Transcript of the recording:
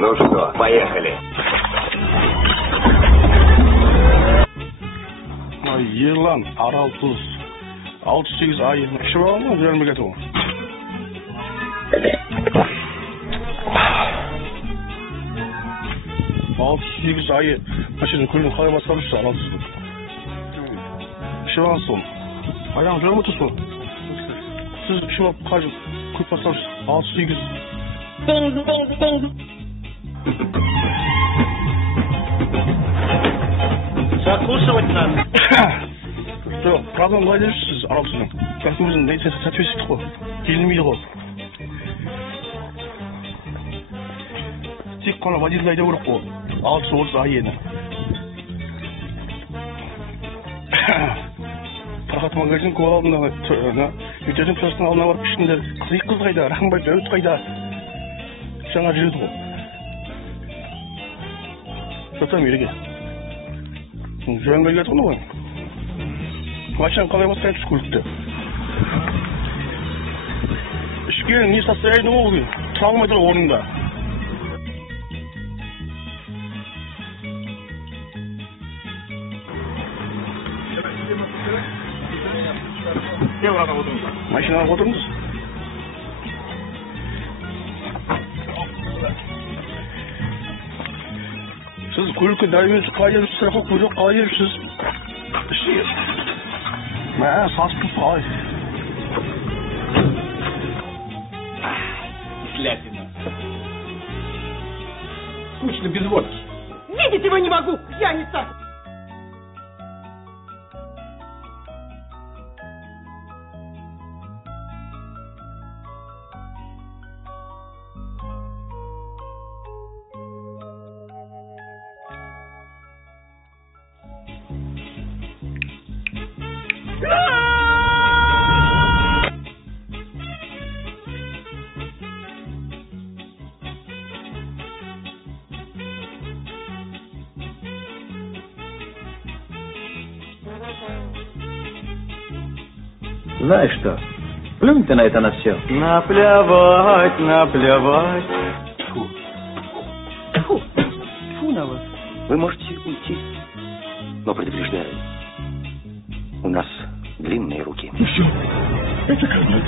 Ну что, поехали. Ерлан, Арал Туз. 6-8 ай ішіп алған ма? Бәрін бірге тұғын. Сегіз айы машина көлін қалай басқарып жүрсіз, Арал Тузды. Ішіп алған соң. Аяғын жүріп отырсыз ба? Сіз ішіп алып қалай көп басқарып жүрсіз? 6-8. Закусывать надо. Жоқ, проблема қалай деп жүрсіз, Арал Тузды? Как өзің нәйтсе соответствует қой. Келмейді ғой. Тек қана водитель айда көріп қой. 6-30 ай еді. Тарқат магазин көл алдындағы өтердің тұрасының алдына барып ішінде қыз қайда, Рахымбай Дәуіт қайда жаңа жүреді ғой. Жатам ереге. Жөңгел кетіп ғой. Машина қалай басқайып көлікті. Ішке не состояние ол ғой. Тұра алмай тұр орнында. Машинаға отырмыз. Сіз көлікке дайынбеңіз қалай жүрсіз, сұрақ қойып қалай жүрсіз? Іште. Мә, сасып тұр қалай. Сляпина. Скучно без водки. Видеть его не могу, пьяница! Знаешь что? Плюнь ты на это на все. Наплевать, наплевать. Фу. Фу. Фу на вас. Вы можете уйти. Но предупреждаю. У нас длинные руки. Ну все, это конец.